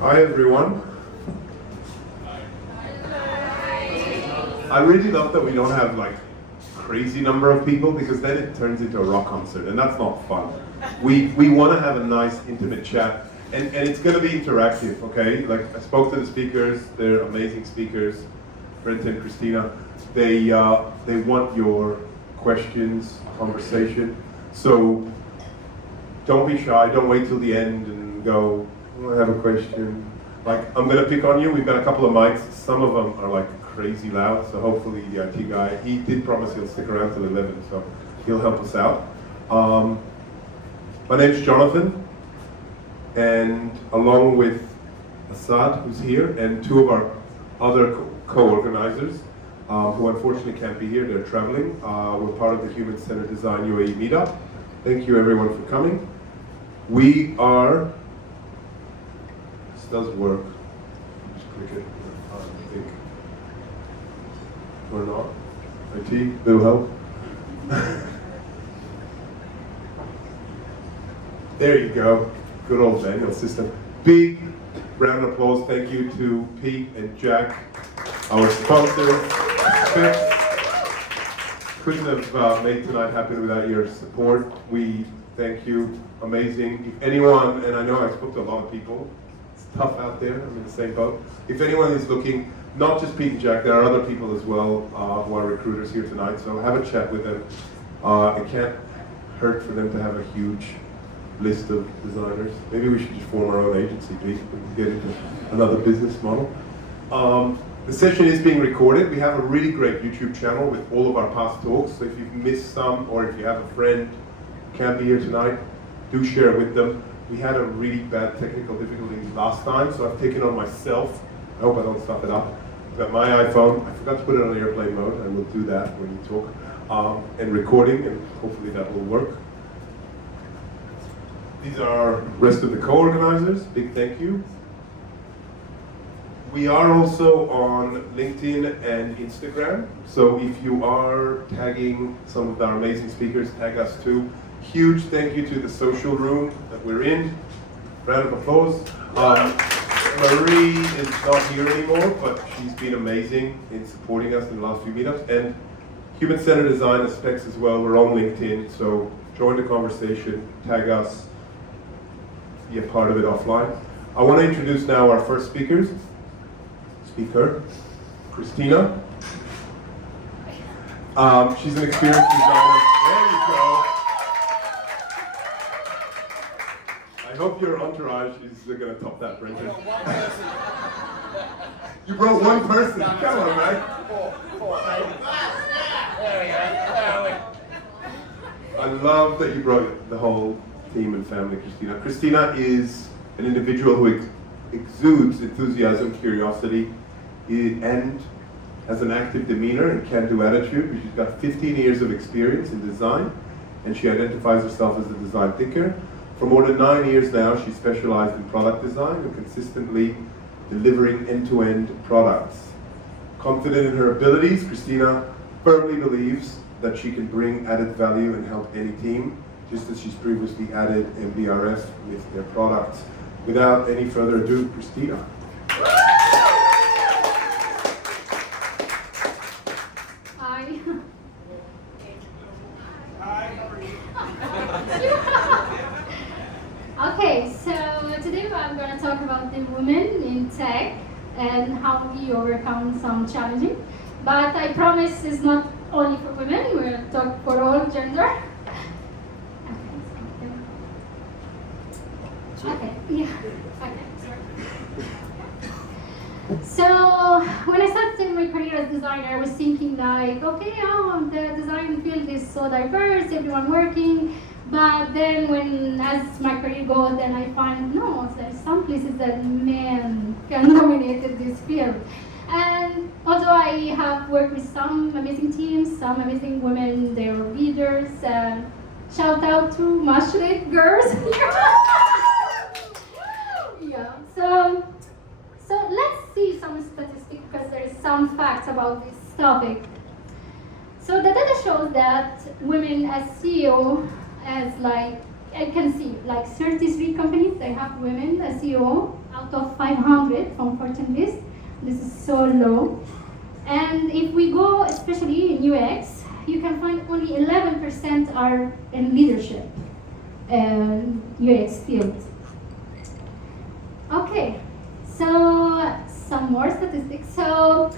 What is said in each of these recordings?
Hi everyone. I really love that we don't have like crazy number of people, because then it turns into a rock concert and that's not fun. We want to have a nice intimate chat, and it's going to be interactive, okay? Like, I spoke to the speakers, they're amazing speakers, Brent and Christina. They want your questions, conversation. So don't be shy, don't wait till the end and go, oh, I have a question. Like, I'm going to pick on you. We've got a couple of mics. Some of them are like crazy loud, so hopefully the IT guy, he did promise he'll stick around till 11, so he'll help us out. My name's Jonathan, and along with Assad, who's here, and two of our other co-organizers, who unfortunately can't be here, they're traveling. We're part of the Human-Centered Design UAE Meetup. Thank you everyone for coming. We are, this does work, just click it, I think. Or not. IT, little help. There you go. Good old manual system. Big round of applause. Thank you to Pete and Jack, our sponsors. Couldn't have made tonight happen without your support. We thank you. Amazing. If anyone, and I know I spoke to a lot of people, it's tough out there. I'm in the same boat. If anyone is looking, not just Pete and Jack, there are other people as well who are recruiters here tonight, so have a chat with them. It can't hurt for them to have a huge list of designers. Maybe we should just form our own agency, Pete. We can get into another business model. The session is being recorded. We have a really great YouTube channel with all of our past talks, so if you've missed some, or if you have a friend who can't be here tonight, do share with them. We had a really bad technical difficulty last time, so I've taken on myself. I hope I don't stuff it up. I've got my iPhone. I forgot to put it on airplane mode. I will do that when you talk. And recording, and hopefully that will work. These are the rest of the co-organizers. Big thank you. We are also on LinkedIn and Instagram. So if you are tagging some of our amazing speakers, tag us too. Huge thank you to the social room that we're in. Round of applause. Marie is not here anymore, but she's been amazing in supporting us in the last few meetups. And Human-Centered Design Specs as well. We're on LinkedIn, so join the conversation, tag us, be a part of it offline. I want to introduce now our first speaker, Christina. She's an experienced designer. There you go. I hope your entourage is going to top that, Brendan. You brought one person. Come on, man. I love that you brought the whole team and family, Christina. Christina is an individual who exudes enthusiasm, curiosity, and has an active demeanor and can-do attitude. She's got 15 years of experience in design, and she identifies herself as a design thinker. For more than 9 years now, she's specialized in product design and consistently delivering end-to-end products. Confident in her abilities, Christina firmly believes that she can bring added value and help any team, just as she's previously added MBRF with their products. Without any further ado, Christina. Hi. Okay, so today I'm going to talk about the women in tech and how we overcome some challenges. But I promise it's not only for women, we're going to talk for all gender. Okay, yeah, okay, sorry. So, when I started my career as designer, I was thinking like, okay, the design field is so diverse, everyone working, but then as my career goes, then I find, no, there's some places that men can dominate this field. And although I have worked with some amazing teams, some amazing women, they're leaders, shout out to Mashlet girls. Yeah, so let's see some statistics, because there is some facts about this topic. So the data shows that women as CEO, as like, I can see like 33 companies, they have women as CEO. Out out of 500 from Fortune list. This is so low. And if we go, especially in UX, you can find only 11% are in leadership UX field. Okay, so some more statistics. So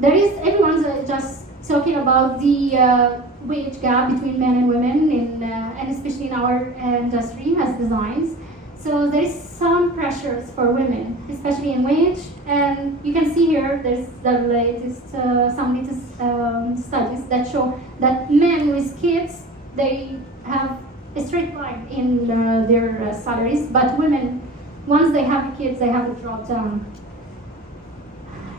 everyone's just talking about the wage gap between men and women, and especially in our industry as designs. So there is some pressures for women, especially in wage, and you can see here there's some latest studies that show that men with kids, they have a straight line in their salaries, but women, once they have kids, they have to drop down.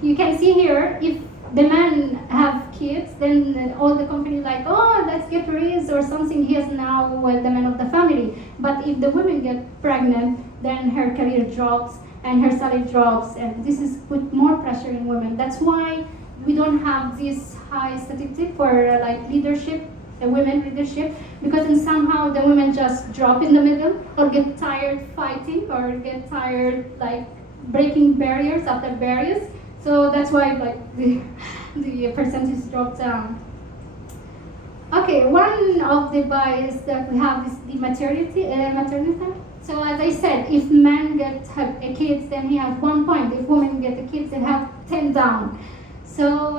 You can see here, if the men have kids, then all the companies like, oh, let's get a raise or something. He is now the man of the family. But if the women get pregnant, then her career drops and her salary drops, and this is put more pressure in women. That's why we don't have this high statistic for like leadership, women leadership, because then somehow the women just drop in the middle or get tired fighting or get tired like breaking barriers after barriers. So that's why like the percentage dropped down. Okay, one of the bias that we have is the maternity. So as I said, if men get kids, then he has 1 point. If women get the kids, they have 10 down. So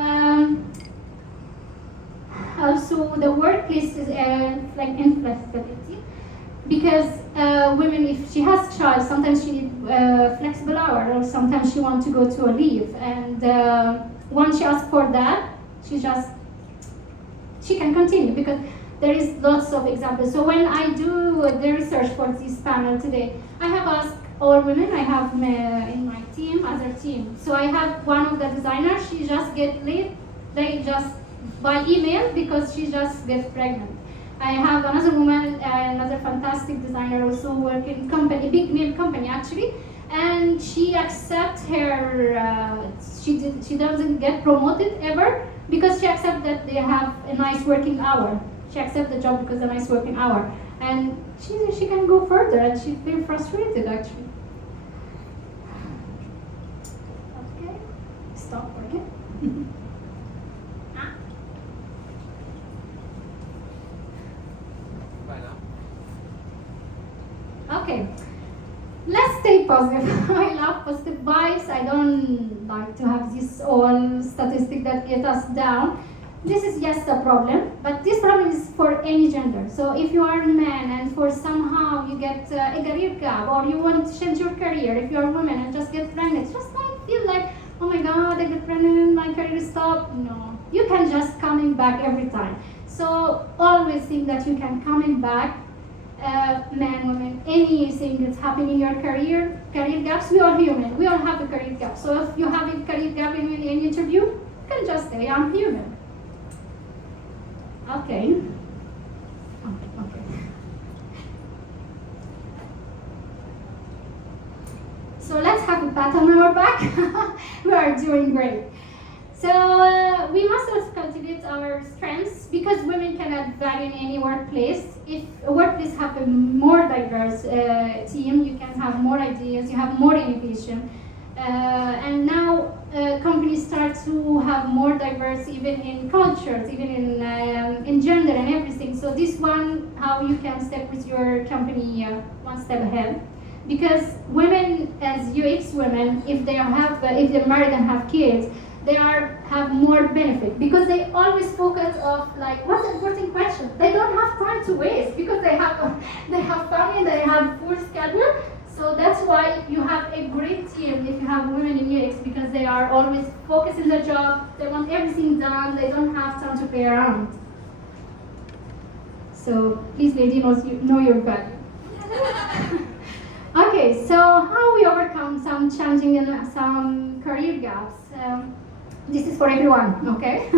also the workplace is like inflexibility, because women, if she has a child, sometimes she needs flexible hour, or sometimes she wants to go to a leave, and once she asks for that, she can continue, because there is lots of examples. So when I do the research for this panel today, I have asked all women I have in my team, other team. So I have one of the designers, she just get leave, they just by email, because she just gets pregnant. I have another woman, another fantastic designer, also working in company, big name company actually, and she accepts her. She doesn't get promoted ever, because she accepts that they have a nice working hour. She accepts the job because of a nice working hour, and she can go further, and she's very frustrated actually. Okay, stop working. Okay, let's stay positive. I love positive vibes. I don't like to have this all statistic that get us down. This is just a problem, but this problem is for any gender. So if you are a man and for somehow you get a career gap, or you want to change your career, if you are a woman and just get pregnant, just don't feel like, oh my God, I get pregnant, my career stop. No, you can just coming back every time. So always think that you can coming back. Man, woman, anything that's happening in your career gaps, we are human. We all have a career gap. So if you have a career gap in any interview, you can just say, I'm human. Okay. Okay. So let's have a pat on our back. We are doing great. So we must also cultivate our strengths, because women can add value in any workplace. If a workplace have a more diverse team, you can have more ideas, you have more innovation. And now companies start to have more diverse, even in cultures, even in gender and everything. So this one, how you can step with your company one step ahead. Because women, as UX women, if they're married and have kids, they have more benefit, because they always focus of like, what's the important question? They don't have time to waste, because they have family, they have full schedule. So that's why you have a great team if you have women in UX, because they are always focused in their job, they want everything done, they don't have time to play around. So please, lady, know your value. Okay, so how we overcome some challenging and some career gaps. This is for everyone, okay?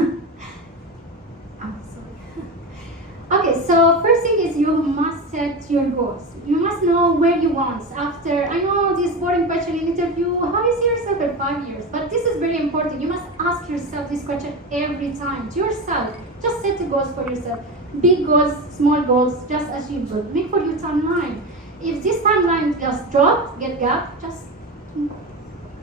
Okay, so first thing is you must set your goals. You must know where you want. After, I know this boring question in interview, how you see yourself in 5 years? But this is very important. You must ask yourself this question every time, to yourself. Just set the goals for yourself. Big goals, small goals, just achievable. Make for your timeline. If this timeline just drops, get gap, just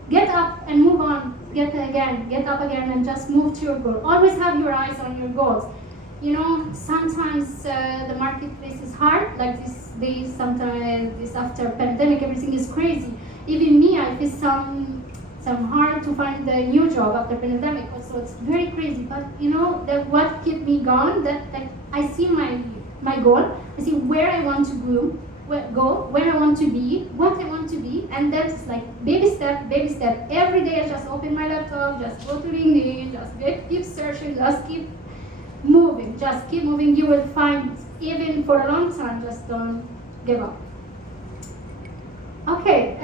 get up and move on, get up again and just move to your goal. Always have your eyes on your goals. You know, sometimes the marketplace is hard, like this days, sometimes this after pandemic, everything is crazy. Even me, I face some hard to find a new job after pandemic. Also, it's very crazy. But you know, that what kept me going, that I see my goal, I see where I want to go, where I want to be, what I want to be, and that's like baby step, baby step. Every day I just open my laptop, just go to LinkedIn, just keep searching, just keep moving, just keep moving. You will find, even for a long time, just don't give up. Okay,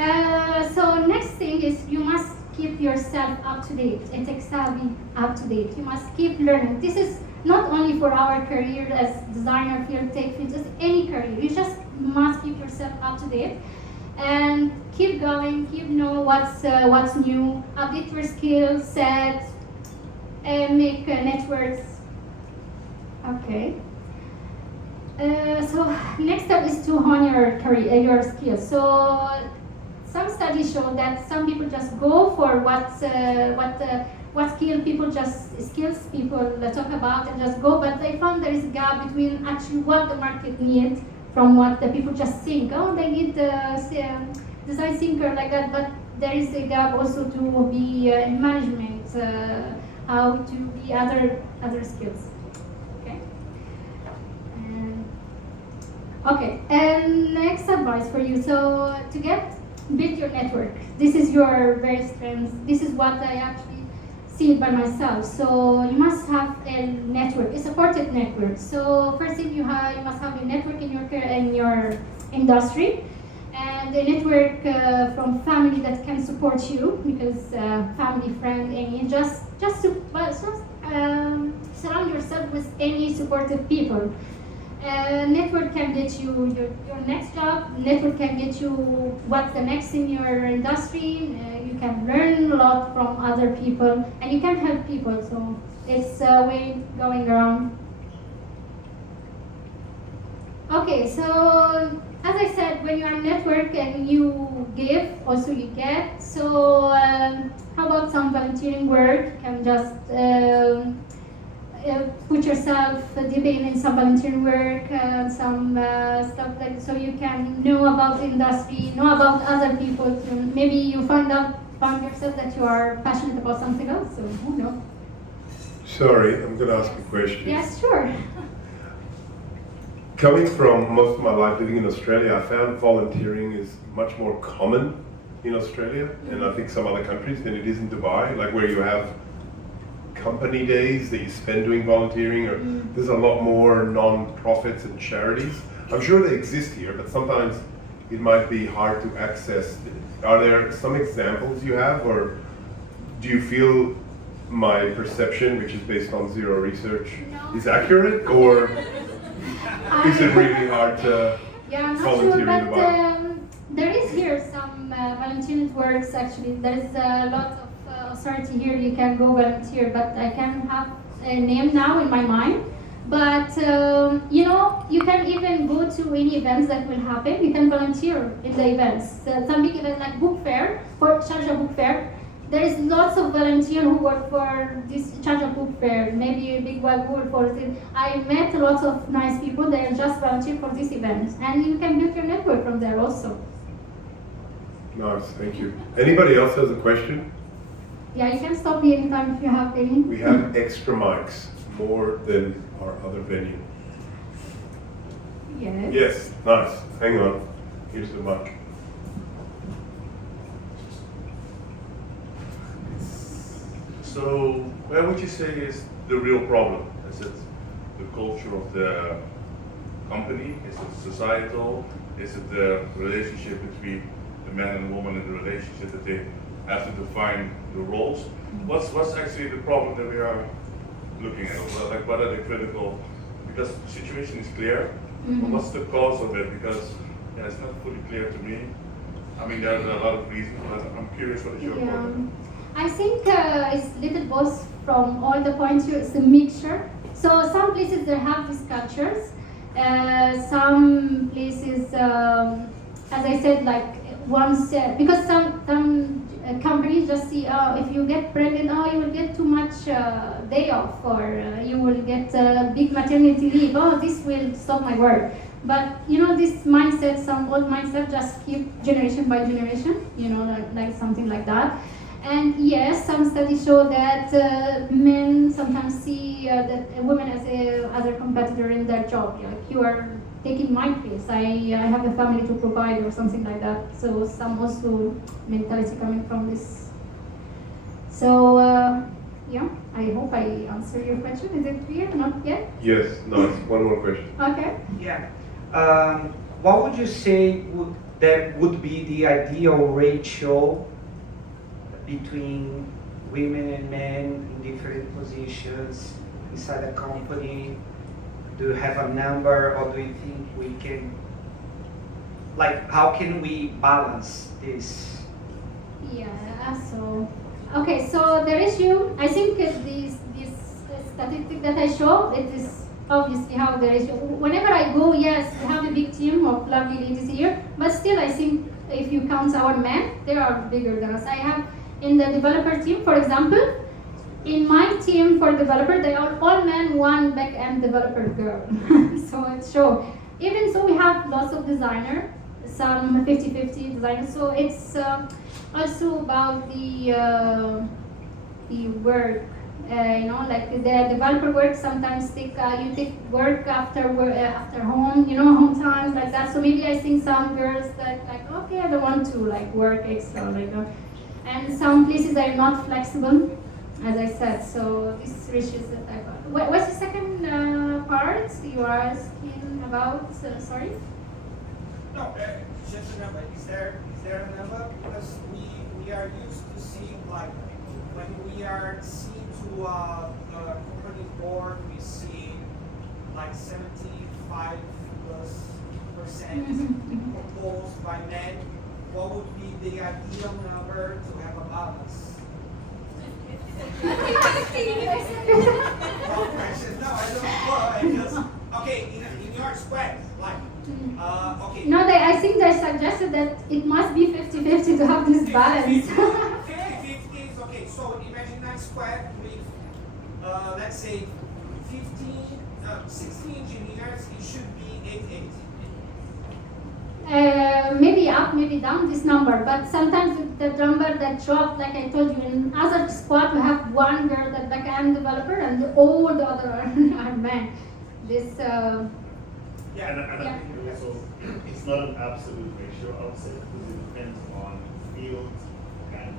so next thing is you must keep yourself up to date, and tech savvy up to date. You must keep learning. This is not only for our career as designer, field tech, just any career. You just must keep yourself up to date and keep going, keep know what's new, update your skill set, and make networks. Okay. So next step is to hone your career, your skills. So some studies show that some people just go for what skills people talk about and just go, but they found there is a gap between actually what the market needs from what the people just think. Oh, they need design thinker like that, but there is a gap also to be in management, how to be other skills. Okay, and next advice for you. So to build your network. This is your very strength. This is what I actually see it by myself. So you must have a network, a supported network. So first thing you must have a network in your industry, and a network from family that can support you, because family, friend, and just surround yourself with any supportive people. Network can get you your next job. Network can get you what's the next in your industry. You can learn a lot from other people, and you can help people. So it's a way going around. Okay, so as I said, when you are network and you give, also you get. So how about some volunteering work? You can just put yourself deep in some volunteering work, some stuff like, so you can know about the industry, know about other people. So maybe you found yourself that you are passionate about something else. So who knows? Sorry, I'm going to ask a question. Yes, sure. Coming from most of my life living in Australia, I found volunteering is much more common in Australia, and I think some other countries, than it is in Dubai, like where you have company days that you spend doing volunteering, or there's a lot more non-profits and charities. I'm sure they exist here, but sometimes it might be hard to access. Are there some examples you have, or do you feel my perception, which is based on zero research, is accurate, or is it really hard to volunteer in Dubai? There is here some volunteering works. Actually, there is a lot of authority here. You can go volunteer, but I can't have a name now in my mind. But you know, you can even go to any events that will happen. You can volunteer in the events. Some big events like book fair, for Sharjah Book Fair. There is lots of volunteers who work for this Sharjah Book Fair. Maybe a big web work for it. I met lots of nice people. They are just volunteer for this event, and you can build your network from there also. Nice, thank you. Anybody else has a question? Yeah, you can stop me anytime if you have any. We have extra mics, more than our other venue. Yes. Yes, nice. Hang on. Here's the mic. So, where would you say is the real problem? Is it the culture of the company? Is it societal? Is it the relationship between the man and woman in the relationship that they have to define the roles? What's actually the problem that we are looking at? Well, like, what are the critical? Because the situation is clear, but what's the cause of it? Because it's not fully clear to me. I mean, there are a lot of reasons, but I'm curious what is your problem? I think it's little both from all the points here. It's a mixture. So some places they have these cultures. Some places, as I said, like once because some companies just see, oh, if you get pregnant, oh, you will get too much day off, or you will get big maternity leave. Oh, this will stop my work. But this mindset, some old mindset, just keep generation by generation. Like something like that. And yes, some studies show that men sometimes see that women as a other competitor in their job. Like, you are taking my place. I have a family to provide, or something like that. So some also mentality coming from this. So yeah, I hope I answered your question. Is it clear? Not yet? Yes, nice. One more question. Okay. Yeah. What would you say would be the ideal ratio between women and men in different positions inside a company? Do you have a number, or do you think we can, how can we balance this? Yeah, so, okay, so the ratio, I think this statistic that I show, it is obviously how the ratio, whenever I go, yes, we have a big team of lovely ladies here, but still I think if you count our men, they are bigger than us. I have in the developer team, for example, in my team for developer, they are all men, one back-end developer girl. So it's show. Even so, we have lots of designer, some 50-50 designers. So it's also about the work. Like the developer work sometimes you take work after home, home times like that. So maybe I think some girls that okay, I don't want to work extra like that. And some places are not flexible, as I said. So this ratio is the type of. What's the second part you are asking about? Sorry. No, just a number. Is there a number? Because we are used to seeing when we are seen to a company board, we see 75+% composed by men. What would be the ideal number to have a balance? No, I don't know. Okay, in your squad, okay. No, I think they suggested that it must be 50-50 to have this balance. 50 is okay. So imagine that squad with, let's say, 16 engineers. It should be 8-8. Maybe up, maybe down this number, but sometimes the number that drop, like I told you, in other squad we have one girl that back-end developer, and all the other are men. This. And I think it also, it's not an absolute ratio, I would say, because it depends on field and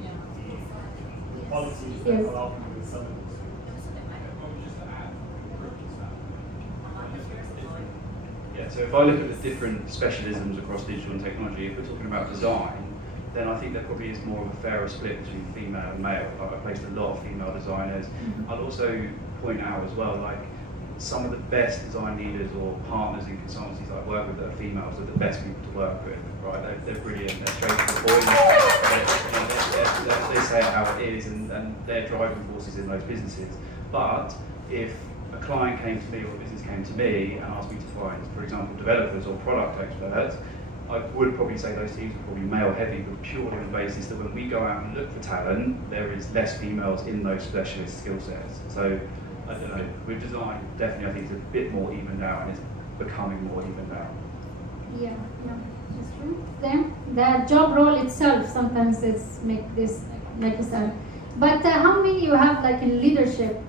the policies that allow people to sell it. Yeah, so if I look at the different specialisms across digital and technology, if we're talking about design, then I think there probably is more of a fairer split between female and male. I've placed a lot of female designers. I'll also point out as well, some of the best design leaders or partners in consultancies that I work with that are females are the best people to work with, right? They're brilliant, they're straight to the point, they say it how it is, and they're driving forces in those businesses. But if a client came to me or a business came to me and asked me to find, for example, developers or product experts, I would probably say those teams are probably male heavy, but purely on the basis that when we go out and look for talent, there is less females in those specialist skill sets. So I don't know, with design, definitely I think it's a bit more even now, and it's becoming more even now. Yeah, that's true. Then the job role itself sometimes it's make this like you said. But how many you have in leadership?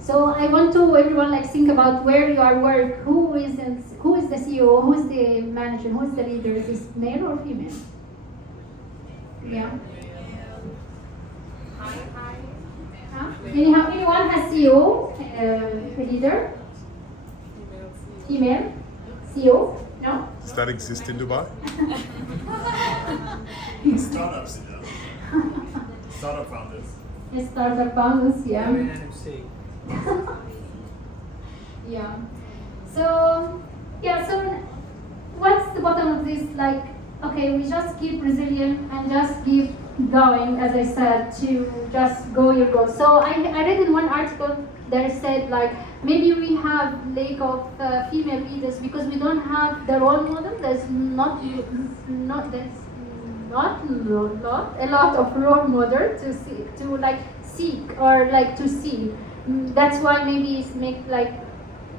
So I want to everyone think about where you are work. Who is the CEO? Who is the manager? Who is the leader? Is it male or female? Yeah. Anyone has CEO, leader? Female? CEO? No? Does that exist in Dubai? Startups, startup founders. Startup founders, yeah. Yeah. So what's the bottom of this? Okay, we just keep resilient and just keep going, as I said, to just go your goal. So I read in one article that it said maybe we have lack of female leaders because we don't have the role model. There's not a lot of role models to see, to like seek or like to see. That's why maybe it's make like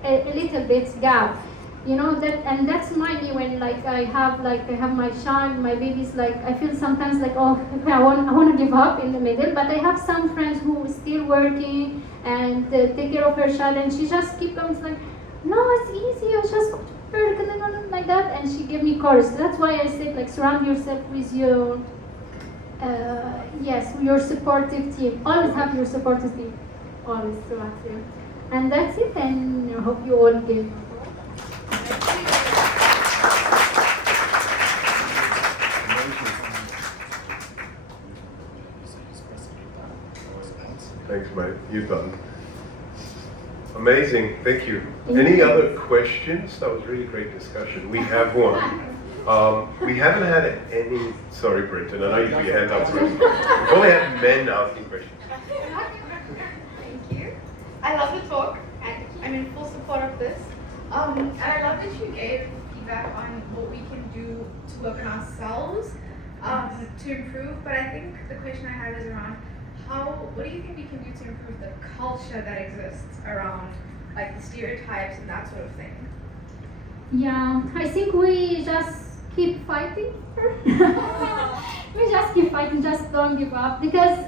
a little bit gap, you know, that, and that's me when like I have my child, my baby's like, I feel sometimes like, oh, okay, I want to give up in the middle, but I have some friends who are still working and take care of her child, and she just keep going, it's like, no, it's easy, I just go to work and like that, and she gave me courage. So that's why I said like surround yourself with your your supportive team. Always have your supportive team, always throughout you. And that's it, and I hope you all give. Thanks, mate. You've done. Amazing. Thank you. Any other questions? That was really great discussion. We have one. We haven't had any. Sorry, Brenton. I know you put your hand up first. We've only had men asking questions. Thank you. I love the talk, and I'm in full support of this. And I love that you gave feedback on what we can do to work on ourselves to improve. But I think the question I have is around what do you think we can do to improve the culture that exists around like the stereotypes and that sort of thing? Yeah, I think we just keep fighting. We just keep fighting, just don't give up. Because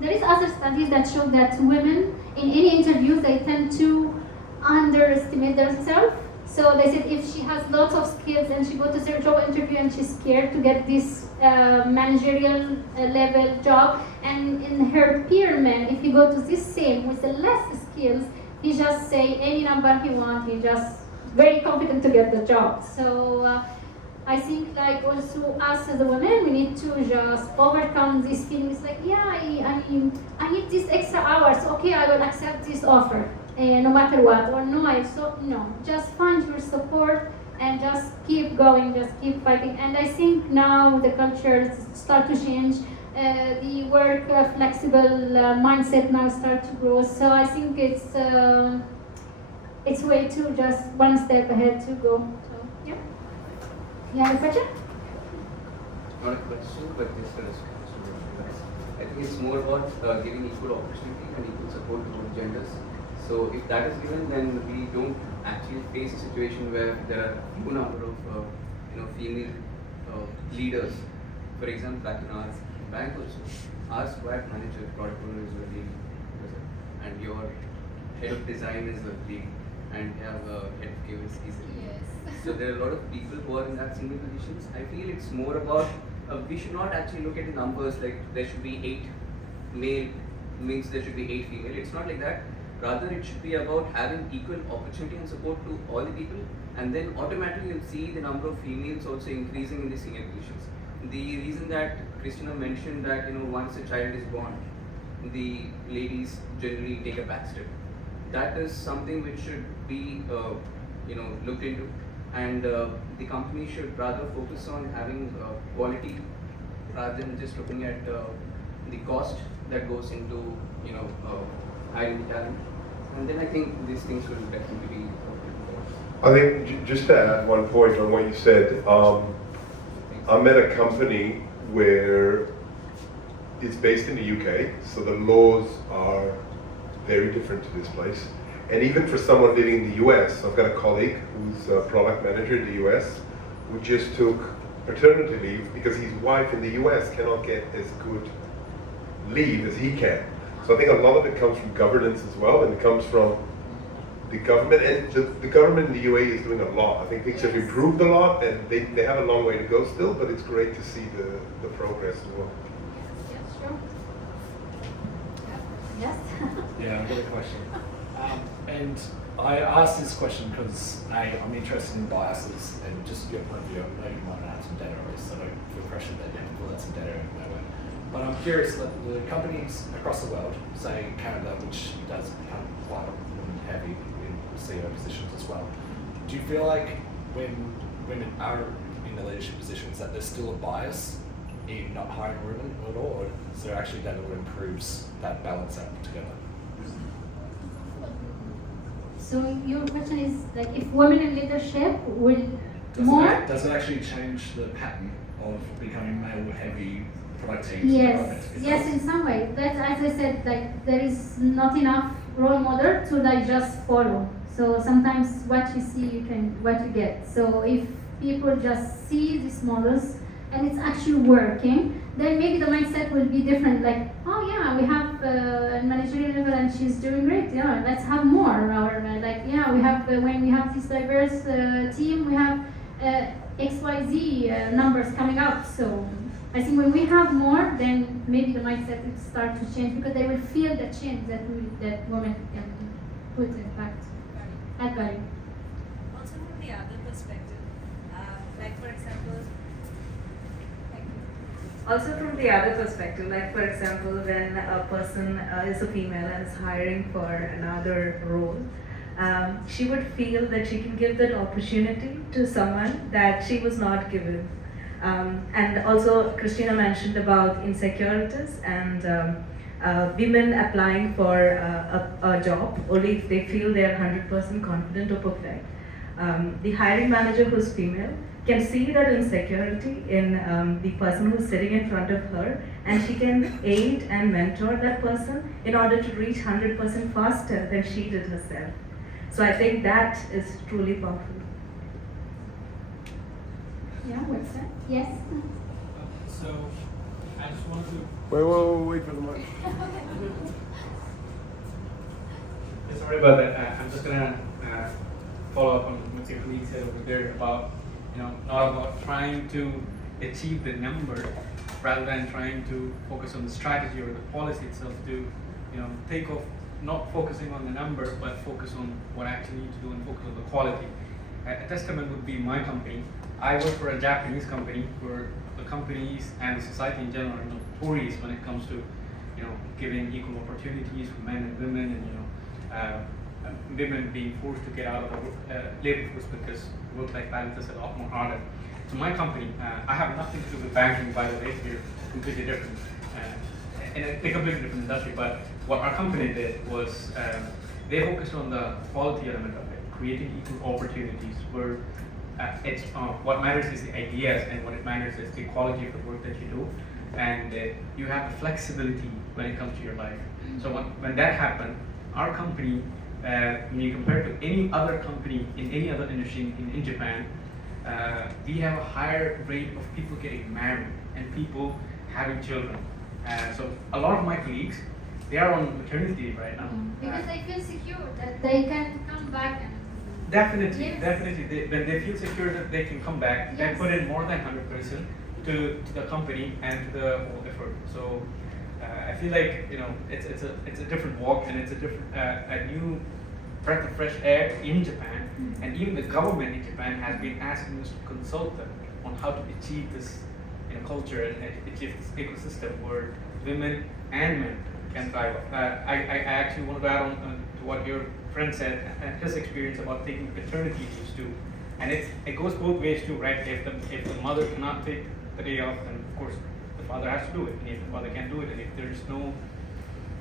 there is other studies that show that women in any interview, they tend to underestimate themselves. So they said if she has lots of skills and she goes to her job interview and she's scared to get this managerial level job, and in her peer men, if you go to this same with the less skills, he just say any number he wants, he just very confident to get the job. So I think like also us as a women, we need to just overcome these feelings like, yeah, I need this extra hours, okay, I will accept this offer. No matter what, or no, just find your support and just keep going, just keep fighting. And I think now the culture start to change, the work flexible mindset now start to grow. So I think it's way to just one step ahead to go. So yeah. You have a question? Not a question, but just a response. I think it's more about giving equal opportunity and equal support to both genders. So if that is given, then we don't actually face a situation where there are few number of female leaders. For example, back in our bank also, our squad manager, product owner is a lady, and your head of design is a lady, and you have a head of KYC is a lady. Yes. So there are a lot of people who are in that senior positions. I feel it's more about we should not actually look at the numbers like there should be 8 male means there should be 8 female. It's not like that. Rather, it should be about having equal opportunity and support to all the people, and then automatically you'll see the number of females also increasing in the senior positions. The reason that Christina mentioned that once a child is born, the ladies generally take a back step. That is something which should be looked into, and the company should rather focus on having quality rather than just looking at the cost that goes into hiring talent. And then I think these things will definitely be. I think just to add one point on what you said, I'm at a company where it's based in the UK, so the laws are very different to this place. And even for someone living in the US, I've got a colleague who's a product manager in the US who just took paternity leave because his wife in the US cannot get as good leave as he can. So I think a lot of it comes from governance as well, and it comes from the government, and the government in the UAE is doing a lot. I think things have improved a lot, and they have a long way to go still, but it's great to see the progress as well. Yes, sure. Yes. Yeah, I've got a question. And I asked this question because I'm interested in biases and just your point of view. I know you might not have some data on this, so I don't feel pressured that you have to pull out some data anyway. But I'm curious that the companies across the world, say Canada, which does become quite heavy in CEO positions as well, do you feel like when women are in the leadership positions that there's still a bias in not hiring women at all, or is there actually data that improves that balance out together? So your question is like if women in leadership will more? Does it actually change the pattern of becoming male-heavy product teams? Yes, yes, in some way. That's, as I said, like there is not enough role model to like just follow. So sometimes what you see, what you get. So if people just see these models and it's actually working, then maybe the mindset will be different. Like, oh yeah, we have a managerial level and she's doing great. Yeah, let's have more. Or like, yeah, we have when we have this diverse team, we have XYZ numbers coming up. So I think when we have more, then maybe the mindset will start to change because they will feel the change that women can put in fact. Add value. Also from the other perspective, like for example, also from the other perspective, like for example, when a person is a female and is hiring for another role, she would feel that she can give that opportunity to someone that she was not given. And also Christina mentioned about insecurities and women applying for a job only if they feel they are 100% confident or perfect. The hiring manager who's female can see that insecurity in the person who's sitting in front of her, and she can aid and mentor that person in order to reach 100% faster than she did herself. So I think that is truly powerful. Yeah, what's that? Yes. So I just wanted to. Wait for the mic. Sorry about that. I'm just gonna follow up on what your colleague said over there about, not about trying to achieve the number, rather than trying to focus on the strategy or the policy itself. To, take off, not focusing on the number, but focus on what I actually need to do and focus on the quality. A testament would be my company. I work for a Japanese company where the companies and the society in general are notorious when it comes to, giving equal opportunities for men and women, and women being forced to get out of the labor force because work-life balance is a lot more harder. So my company, I have nothing to do with banking, by the way. We're completely different, in a completely different industry. But what our company did was they focused on the quality element of it, creating equal opportunities where it's what matters is the ideas, and what it matters is the quality of the work that you do, and you have the flexibility when it comes to your life. So when that happened, our company, when you compare it to any other company in any other industry in Japan, we have a higher rate of people getting married and people having children. So a lot of my colleagues, they are on maternity leave right now. Because they feel secure that they can come back and Definitely, yes. definitely. When they feel secure that they can come back, they Yes. put in more than 100% to the company and to the whole effort. So I feel like it's a different walk, and it's a different a new breath of fresh air in Japan. And even the government in Japan has been asking us to consult them on how to achieve this culture and achieve this ecosystem where women and men can thrive. I actually want to add on to what your friend said, his experience about taking paternity leaves too, and it goes both ways too, right? If the mother cannot take the day off, then of course the father has to do it, and if the father can't do it, and if there's no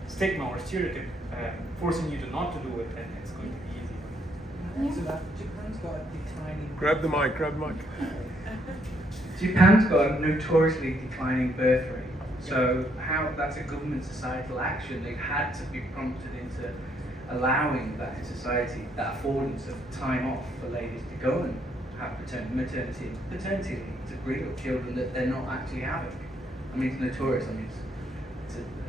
stigma or stereotype forcing you to not to do it, then it's going to be easy. So that Japan's got declining. Grab the mic. Japan's got a notoriously declining birth rate. So how that's a government societal action, they've had to be prompted into allowing that in society, that affordance of time off for ladies to go and have maternity leave to bring up children that they're not actually having. I mean, it's notorious. I mean,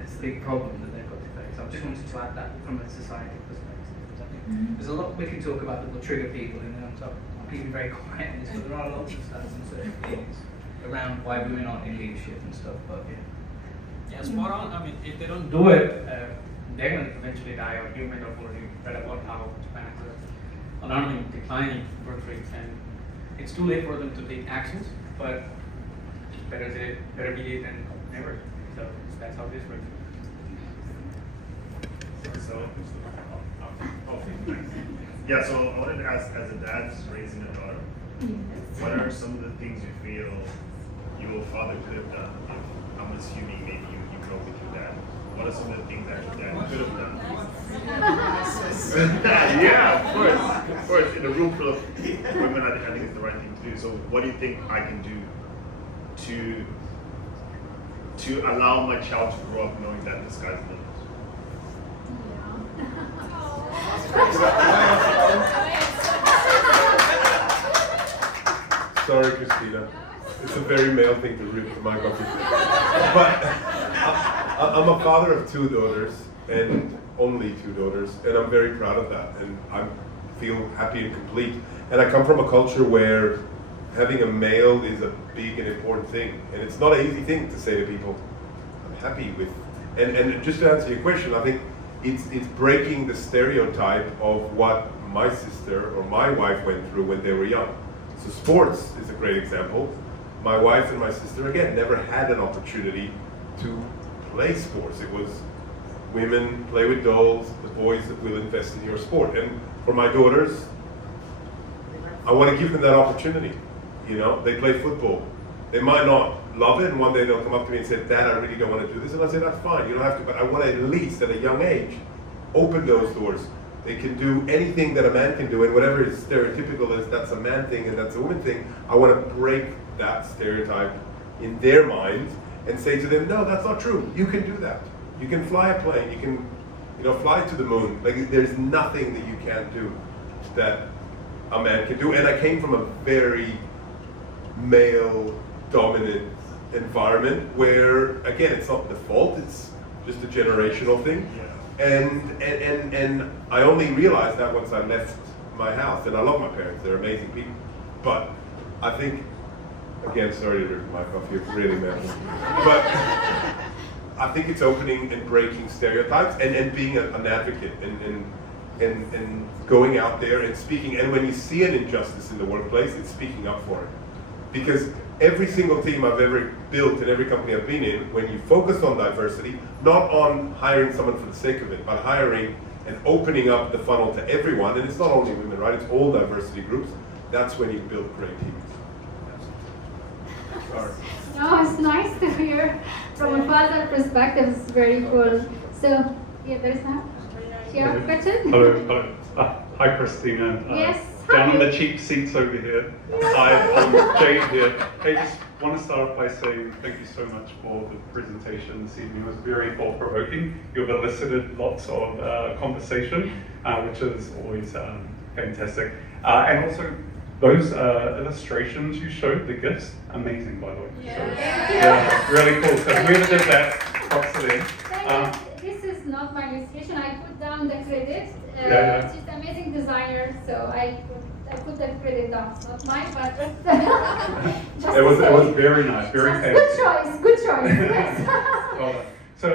it's a big problem that they've got to face. I just wanted to add that from a societal perspective, because I think there's a lot we can talk about that will trigger people, and I'm keeping very quiet on this, but there are lots of stats and certain things around why women aren't in leadership and stuff. But Yeah, spot on. I mean, if they don't do it, they're going to eventually die out. You might have already read about how Japan has an alarming declining birth rates, and it's too late for them to take actions, but better be late than never. So that's how it is for them. So I wanted to ask, as a dad raising a daughter, what are some of the things you feel your father could have done? I'm assuming maybe you grew up with your dad. What are some of the things that your dad could have done? Yeah, of course. In a room full of women, I think it's the right thing to do. So what do you think I can do to allow my child to grow up knowing that the sky's the limit? Sorry, Christina. It's a very male thing to rip the mic off your feet. But I'm a father of 2 daughters, and only 2 daughters, and I'm very proud of that, and I feel happy and complete. And I come from a culture where having a male is a big and important thing, and it's not an easy thing to say to people, I'm happy with. And just to answer your question, I think it's breaking the stereotype of what my sister or my wife went through when they were young. So sports is a great example. My wife and my sister, again, never had an opportunity to play sports. It was women play with dolls, the boys that will invest in your sport. And for my daughters, I want to give them that opportunity. You know, they play football. They might not love it, and one day they'll come up to me and say, Dad, I really don't want to do this. And I say, that's fine, you don't have to, but I want to at least at a young age open those doors. They can do anything that a man can do, and whatever is stereotypical is that's a man thing and that's a woman thing. I want to break that stereotype in their mind and say to them, no, that's not true. You can do that. You can fly a plane. You can, fly to the moon. Like, there's nothing that you can't do that a man can do. And I came from a very male-dominant environment where, again, it's not the fault. It's just a generational thing. And I only realized that once I left my house. And I love my parents; they're amazing people. But I think, again, sorry to rip the mic off here, really, man. But I think it's opening and breaking stereotypes and being an advocate and going out there and speaking. And when you see an injustice in the workplace, it's speaking up for it. Because every single team I've ever built and every company I've been in, when you focus on diversity, not on hiring someone for the sake of it, but hiring and opening up the funnel to everyone, and it's not only women, right? It's all diversity groups. That's when you build great teams. Sorry. No, it's nice to hear from a father perspective. It's very cool. So, yeah, there's that. Do you have a question? Hello. Hi, Christina. Yes. Down on the cheap seats over here. Hi, Jade here. Hey, just want to start off by saying thank you so much for the presentation this evening. It was very thought-provoking. You've elicited lots of conversation, which is always fantastic. And also, those illustrations you showed, the gifts, amazing, by the way. Yeah, really cool. So whoever did that, props to them. This is not my illustration. I put down the credit. She's an amazing designer, so I put the credit down. It's not mine, but just it was very nice, very fancy. Good choice. Yes. So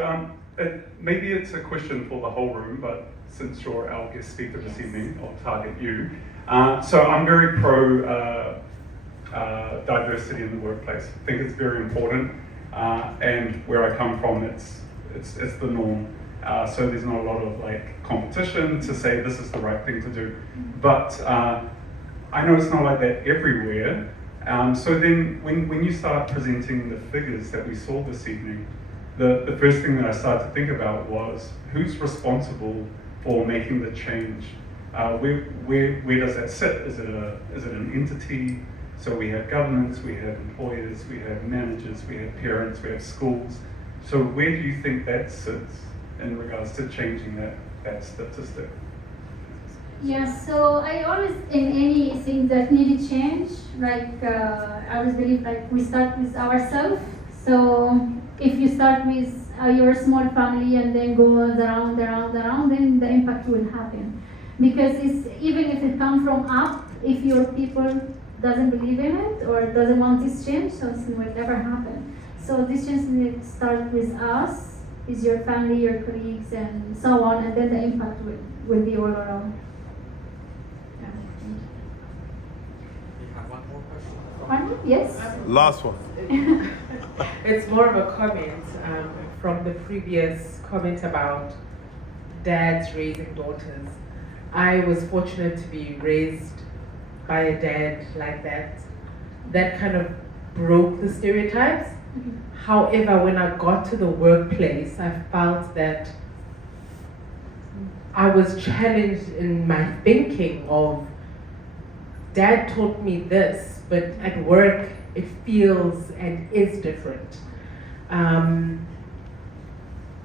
maybe it's a question for the whole room, but since you're our guest speaker this evening, I'll target you. So I'm very pro diversity in the workplace. I think it's very important, and where I come from, it's the norm. So there's not a lot of competition to say this is the right thing to do. But I know it's not like that everywhere. So then when you start presenting the figures that we saw this evening, the first thing that I started to think about was who's responsible for making the change? Where does that sit? Is it an entity? So we have governments, we have employers, we have managers, we have parents, we have schools. So where do you think that sits in regards to changing that statistic? Yeah, so I always, in anything that needed change, I always believe we start with ourselves. So if you start with your small family and then goes around, then the impact will happen. Because even if it comes from up, if your people doesn't believe in it or doesn't want this change, so it will never happen. So this change needs to start with us, with your family, your colleagues, and so on, and then the impact will be all around. You have one more question? One more? Yes. Last one. It's more of a comment from the previous comment about dads raising daughters. I was fortunate to be raised by a dad like that. That kind of broke the stereotypes. However, when I got to the workplace, I felt that I was challenged in my thinking of, Dad taught me this, but at work it feels and is different.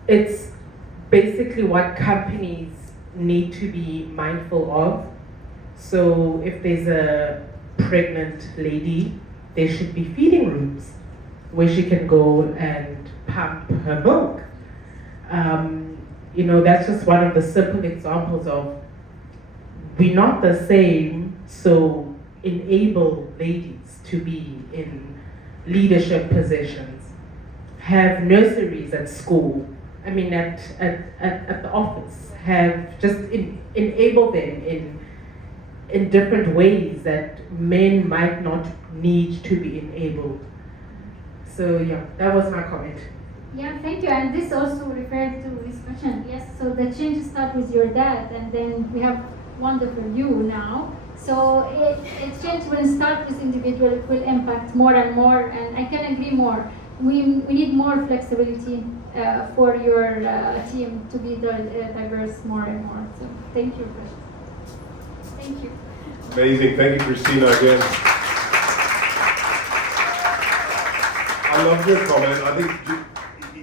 It's basically what companies need to be mindful of. So if there's a pregnant lady, there should be feeding rooms where she can go and pump her milk. That's just one of the simple examples of we're not the same, so enable ladies to be in leadership positions. Have nurseries at school, at the office, enable them in different ways that men might not need to be enabled. So yeah, that was my comment. Yeah, thank you. And this also referred to this question. Yes, so the change starts with your dad, and then we have wonderful you now. So it change will start with individual, it will impact more and more, and I can agree more. We need more flexibility for your team to be diverse more and more. So thank you. Thank you. Amazing. Thank you, Christina, again. I love your comment. I think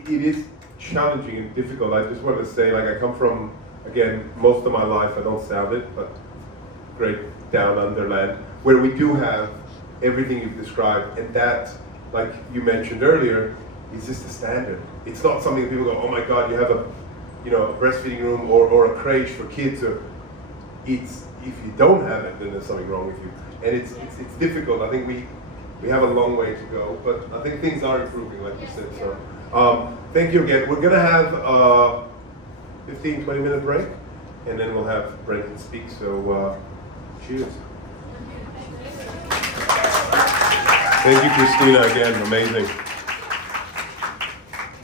it is challenging and difficult. I just want to say, I come from, again, most of my life, I don't sound it, but great down under land, where we do have everything you've described, and that, like you mentioned earlier, is just a standard. It's not something people go, oh my God, you have a breastfeeding room or a crèche for kids. Or it's, if you don't have it, then there's something wrong with you. And it's difficult. I think we have a long way to go, but I think things are improving, like you said. So thank you again. We're gonna have a 15, 20-minute break, and then we'll have Brendan speak. So cheers. Thank you, Christina, again, amazing.